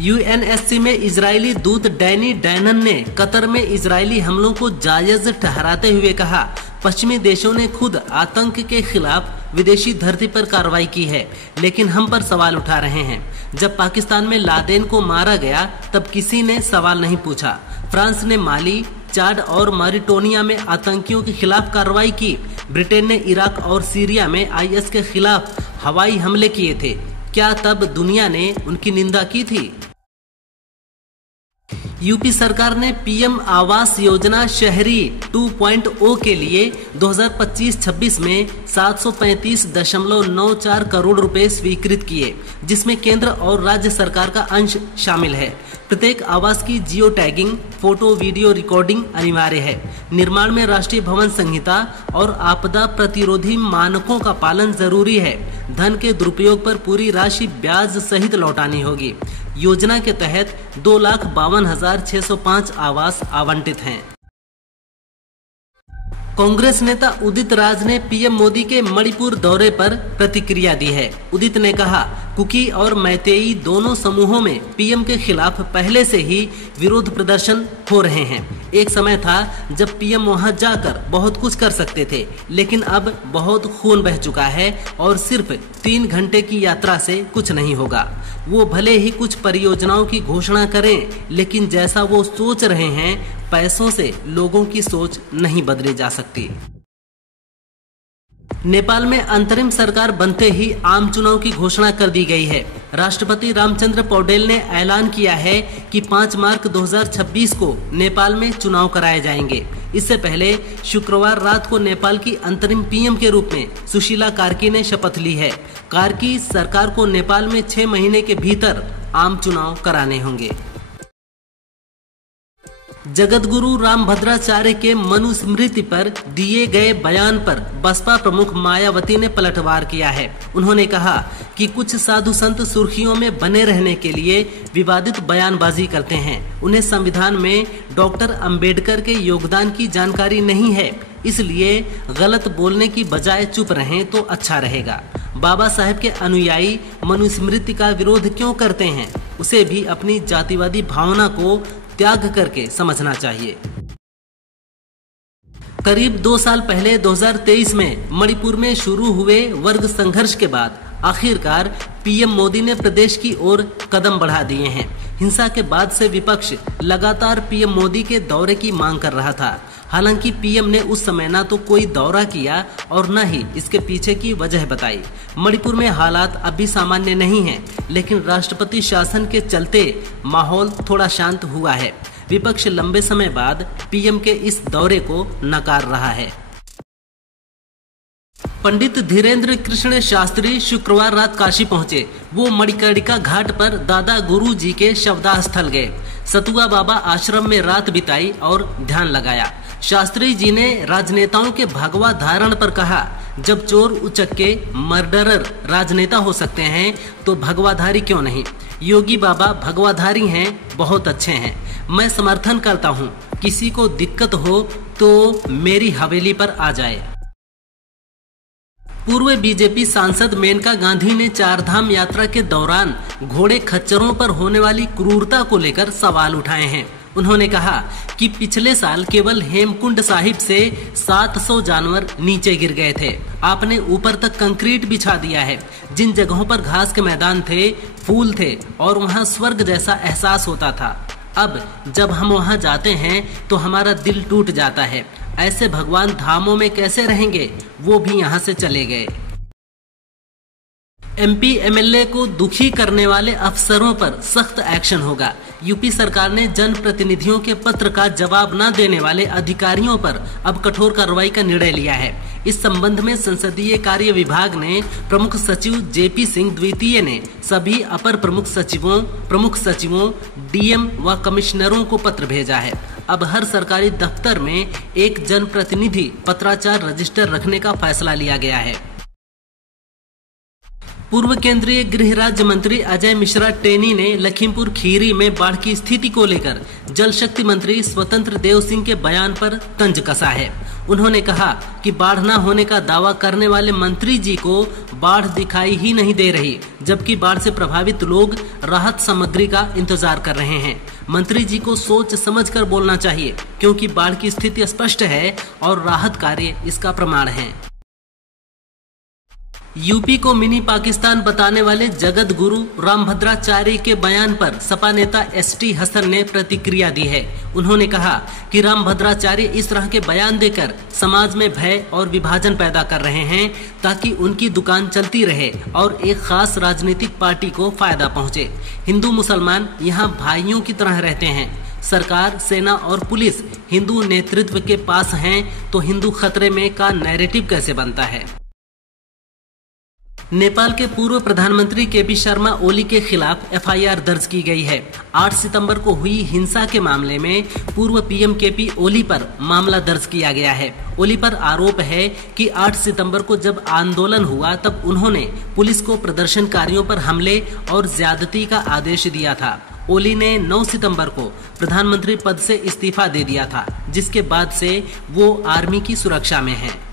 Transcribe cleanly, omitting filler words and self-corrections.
UNSC में Israeli दूत Danny Danon ने कतर में इजरायली हमलों को जायज ठहराते हुए कहा, पश्चिमी देशों ने खुद आतंक के खिलाफ विदेशी धरती पर कार्रवाई की है, लेकिन हम पर सवाल उठा रहे हैं। जब पाकिस्तान में लादेन को मारा गया तब किसी ने सवाल नहीं पूछा। फ्रांस ने माली, चाड और मॉरिटानिया में आतंकियों के खिलाफ कार्रवाई की। ब्रिटेन ने इराक और सीरिया में आईएस के खिलाफ हवाई हमले किए थे। क्या तब दुनिया ने उनकी निंदा की थी? यूपी सरकार ने पीएम आवास योजना शहरी 2.0 के लिए 2025-26 में 735.94 करोड़ रुपए स्वीकृत किए, जिसमें केंद्र और राज्य सरकार का अंश शामिल है। प्रत्येक आवास की geo tagging, photo video recording अनिवार्य है। निर्माण में राष्ट्रीय भवन संहिता और आपदा प्रतिरोधी मानकों का पालन जरूरी है। धन के दुरुपयोग पर पूरी राशि ब्याज सहित लौटानी होगी। योजना के तहत 2,52,605 आवास आवंटित हैं। कांग्रेस नेता उदित राज ने पीएम मोदी के मणिपुर दौरे पर प्रतिक्रिया दी है। उदित ने कहा, कुकी और मैतेई दोनों समूहों में पीएम के खिलाफ पहले से ही विरोध प्रदर्शन हो रहे हैं। एक समय था जब पीएम वहां जाकर बहुत कुछ कर सकते थे, लेकिन अब बहुत खून बह चुका है और सिर्फ 3 घंटे की यात्रा से कुछ नहीं होगा। वो भले ही कुछ परियोजनाओं की घोषणा करें, लेकिन जैसा वो सोच रहे हैं, पैसों से लोगों की सोच नहीं बदली जा सकती। नेपाल में अंतरिम सरकार बनते ही आम चुनाव की घोषणा कर दी गई है। राष्ट्रपति रामचंद्र पौडेल ने ऐलान किया है कि 5 मार्च 2026 को नेपाल में चुनाव कराए जाएंगे। इससे पहले शुक्रवार रात को नेपाल की अंतरिम पीएम के रूप में सुशीला कार्की ने शपथ ली है। कार्की सरकार को नेपाल में 6 महीने के भीतर आम चुनाव कराने होंगे। जगतगुरु रामभद्राचार्य के मनुस्मृति पर दिए गए बयान पर बसपा प्रमुख मायावती ने पलटवार किया है। उन्होंने कहा कि कुछ साधु संत सुर्खियों में बने रहने के लिए विवादित बयानबाजी करते हैं। उन्हें संविधान में डॉक्टर अंबेडकर के योगदान की जानकारी नहीं है, इसलिए गलत बोलने की बजाय चुप रहें तो अच्छा रहेगा। बाबा साहेब के अनुयायी मनुस्मृति का विरोध क्यों करते हैं? उसे भी अपनी जातिवादी भावना को त्याग करके समझना चाहिए। करीब 2 साल पहले 2023 में मणिपुर में शुरू हुए वर्ग संघर्ष के बाद आखिरकार पीएम मोदी ने प्रदेश की ओर कदम बढ़ा दिए हैं। हिंसा के बाद से विपक्ष लगातार पीएम मोदी के दौरे की मांग कर रहा था। हालांकि पीएम ने उस समय न तो कोई दौरा किया और न ही इसके पीछे की वजह बताई। मणिपुर में हालात अभी सामान्य नहीं हैं, लेकिन राष्ट्रपति शासन के चलते माहौल थोड़ा शांत हुआ है। विपक्ष लंबे समय बाद पीएम के इस दौरे को नकार रहा है। पंडित धीरेन्द्र कृष्ण शास्त्री शुक्रवार रात काशी पहुंचे। वो मणिकर्णिका घाट पर दादा गुरु जी के शवदाह स्थल गए। सतुआ बाबा आश्रम में रात बिताई और ध्यान लगाया। शास्त्री जी ने राजनेताओं के भगवा धारण पर कहा, जब चोर उचक्के मर्डरर राजनेता हो सकते हैं तो भगवाधारी क्यों नहीं? योगी बाबा भगवाधारी हैं, बहुत अच्छे हैं। मैं समर्थन करता हूं, किसी को दिक्कत हो तो मेरी हवेली पर आ जाए। पूर्व बीजेपी सांसद मेनका गांधी ने 4 धाम यात्रा के दौरान घोड़े खच्चरों पर होने वाली क्रूरता को लेकर सवाल उठाए हैं। उन्होंने कहा कि पिछले साल केवल हेमकुंड साहिब से 700 जानवर नीचे गिर गए थे। आपने ऊपर तक कंक्रीट बिछा दिया है। जिन जगहों पर घास के मैदान थे, फूल थे और वहां स्वर्ग जैसा एहसास होता था, अब जब हम वहां जाते हैं तो हमारा दिल टूट जाता है। ऐसे भगवान धामों में कैसे रहेंगे? वो भी यहाँ से चले गए। एमपी एमएलए को दुखी करने वाले अफसरों पर सख्त एक्शन होगा। यूपी सरकार ने जनप्रतिनिधियों के पत्र का जवाब न देने वाले अधिकारियों पर अब कठोर कार्रवाई का निर्णय लिया है। इस संबंध में संसदीय कार्य विभाग ने प्रमुख सचिव जेपी सिंह द्वितीय ने सभी अपर प्रमुख सचिवों, डीएम व कमिश्नरों को पत्र भेजा है। अब हर सरकारी दफ्तर में एक जनप्रतिनिधि पत्राचार रजिस्टर रखने का फैसला लिया गया है। पूर्व केंद्रीय गृह राज्य मंत्री अजय मिश्रा टेनी ने लखीमपुर खीरी में बाढ़ की स्थिति को लेकर जल शक्ति मंत्री स्वतंत्र देव सिंह के बयान पर तंज कसा है। उन्होंने कहा कि बाढ़ न होने का दावा करने वाले मंत्री जी को बाढ़ दिखाई ही नहीं दे रही, जबकि बाढ़ से प्रभावित लोग राहत सामग्री का इंतजार कर रहे हैं। मंत्री जी को सोच समझकर बोलना चाहिए, क्योंकि बाढ़ की स्थिति स्पष्ट है और राहत कार्य इसका प्रमाण है। यूपी को मिनी पाकिस्तान बताने वाले जगत गुरु रामभद्राचार्य के बयान पर सपा नेता एसटी हसन ने प्रतिक्रिया दी है। उन्होंने कहा कि रामभद्राचार्य इस तरह के बयान देकर समाज में भय और विभाजन पैदा कर रहे हैं, ताकि उनकी दुकान चलती रहे और एक खास राजनीतिक पार्टी को फायदा पहुंचे। हिंदू मुसलमान यहाँ भाइयों की तरह रहते हैं। सरकार, सेना और पुलिस हिंदू नेतृत्व के पास हैं, तो हिंदू खतरे में का नैरेटिव कैसे बनता है। नेपाल के पूर्व प्रधानमंत्री केपी शर्मा ओली के खिलाफ एफआईआर दर्ज की गई है। 8 सितंबर को हुई हिंसा के मामले में पूर्व पीएम केपी ओली पर मामला दर्ज किया गया है। ओली पर आरोप है कि 8 सितंबर को जब आंदोलन हुआ तब उन्होंने पुलिस को प्रदर्शनकारियों पर हमले और ज्यादती का आदेश दिया था। ओली ने 9 सितंबर को प्रधानमंत्री पद से इस्तीफा दे दिया था, जिसके बाद से वो आर्मी की सुरक्षा में हैं।